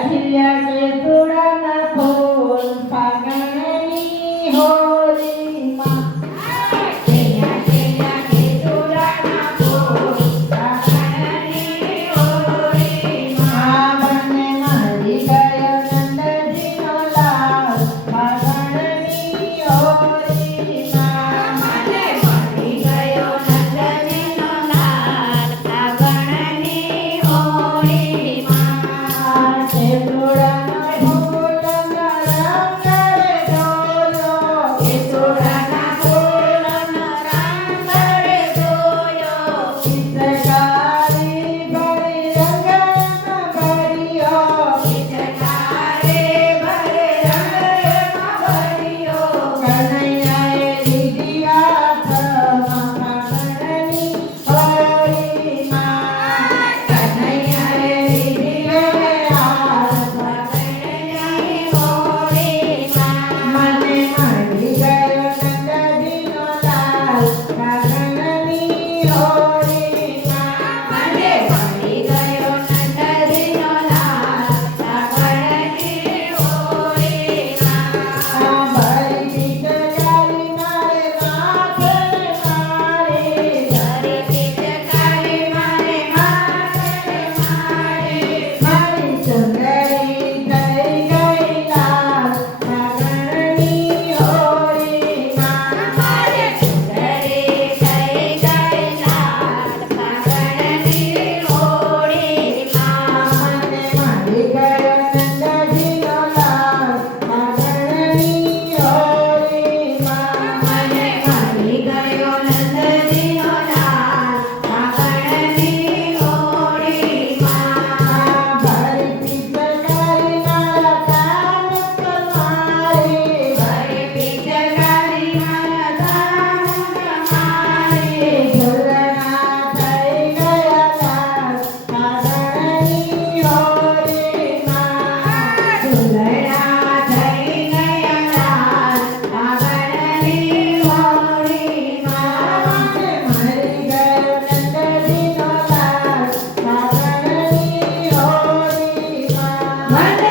ખીલ્યા કે થોડાના ફૂલ ફાગણની હોળીમાં ખીલ્યા ખીલ્યા કે થોડાના ફૂલ ફાગણની હોળીમાં બંને મળી ગયો નંદજીનો લાલ ફાગણની હોળીમાં બંને મળી ગયો નંદજીનો લાલ ફાગણની હોળીમાં કેસુડાના ફૂલનો રંગ રે જોયો કેસુડાના ફૂલનો રંગ રે જોયો પિચકારી ભરી રંગમાં ભર્યો પિચકારી ભરી રંગમાં ભર્યો કનૈયાએ લીધી હાથમાં ફાગણની હોળીમાં કનૈયાએ લીધી હાથ ફાગણની હોળીમાં મને મળી ગયો નંદજીનો લાલ ફાગણની હોળીમાં મને મળી ગયો નંદજીનો લાલ ફાગણની હોળીમાં ભરી પિચકારી મારે માથે મારી ભરી પિચકારી મારે માથે મારી મારી ચુંદડી થઈ ગઈ લાલ ફાગણની હોળીમાં મારી ચુંદડી થઈ ગઈ લાલ ફાગણની હોળીમાં મને મળી ગયો નંદજીનો લાલ ફાગણની હોળીમાં મને મળી ગયો નંદજીનો લાલ ફાગણની હોળીમાં ભરી પિચકારી મારા કાન પર મારી ભરી પિચકારી મારા કાન પર મારી ઝૂલણા થઈ ગયા લાલ ફાગણની હોળીમાં ઝૂલણા થઈ ગયા લાલ ફાગણની હોળીમાં મને મળી ગયો નંદજીનો લાલ ફાગણની હોળીમાં મને